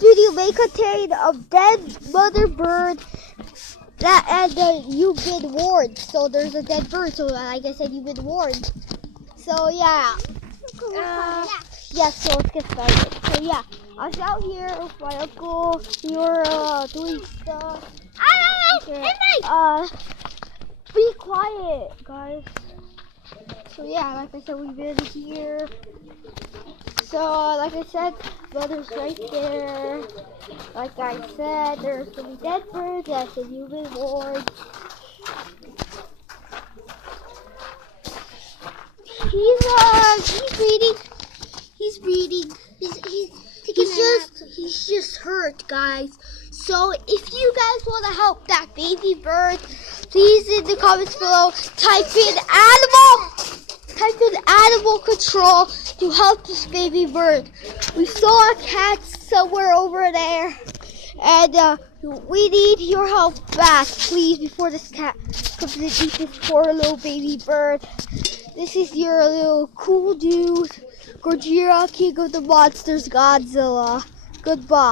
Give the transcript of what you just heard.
Did you make a chain of dead mother bird? You've been warned. So there's a dead bird. So like I said, you've been warned. So yeah. So let's get started. So yeah, I was out here with my uncle. We were doing stuff. Be quiet, guys. So yeah, like I said, we've been here. So like I said, mother's right there. Like I said, there's some dead birds. I said you've been warned. He's breeding. He's breeding. He's just hurt, guys. So if you guys want to help that baby bird, please in the comments below type in animal control to help this baby bird. We saw a cat somewhere over there, and we need your help back, please, before this cat comes and eats this poor little baby bird. This is your little cool dude, Gojira, King of the Monsters, Godzilla. Goodbye.